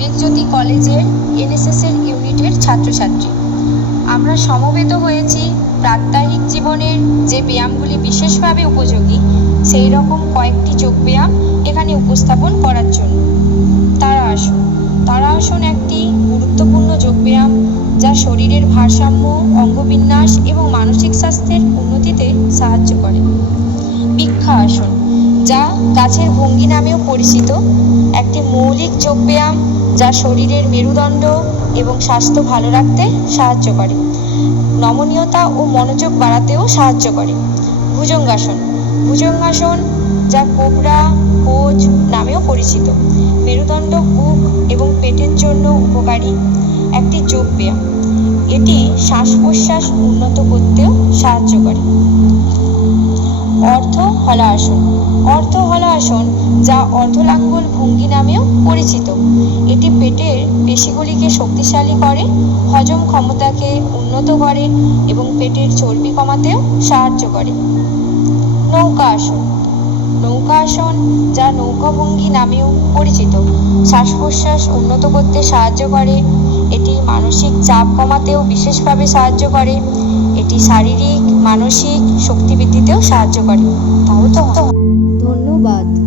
বিবেকজ্যোতি কলেজের এনএসএসের ইউনিটের ছাত্রছাত্রী। আমরা সমবেত হয়েছি প্রাত্যহিক জীবনের যে ব্যায়ামগুলি বিশেষভাবে উপযোগী সেই রকম কয়েকটি যোগব্যায়াম এখানে উপস্থাপন করার জন্য। তাড়াসন। তাড়াসন একটি গুরুত্বপূর্ণ যোগব্যায়াম যা শরীরের ভারসাম্য, অঙ্গবিন্যাস এবং মানসিক স্বাস্থ্যের উন্নতিতে সাহায্য করে। বৃক্ষাসন, যা গাছের ভঙ্গি নামেও পরিচিত, একটি মৌলিক যোগব্যায়াম যা শরীরের মেরুদণ্ড এবং স্বাস্থ্য ভালো রাখতে সাহায্য করে, নমনীয়তা ও মনোযোগ বাড়াতেও সাহায্য করে। ভুজঙ্গাসন। ভুজঙ্গাসন, যা কোবরা পোজ নামেও পরিচিত, মেরুদণ্ড, বুক এবং পেটের জন্য উপকারী একটি যোগব্যায়াম। এটি শ্বাস প্রশ্বাস উন্নত করতেও সাহায্য করে। অর্ধ হলাসন। অর্ধ হলাসন, যা অর্ধলাঙ্গল ভঙ্গি নামেও পরিচিত, এটি পেটের পেশিগুলিকে শক্তিশালী করে, হজম ক্ষমতাকে উন্নত করে এবং পেটের চর্বি কমাতেও সাহায্য করে। নৌকাসন। নৌকাসন, যা নৌকা ভঙ্গি নামেও পরিচিত, শ্বাস প্রশ্বাস উন্নত করতে সাহায্য করে, এটি মানসিক চাপ কমাতেও বিশেষভাবে সাহায্য করে, এটি শারীরিক মানসিক শক্তি বৃদ্ধিতেও সাহায্য করে। তাও তো। ধন্যবাদ।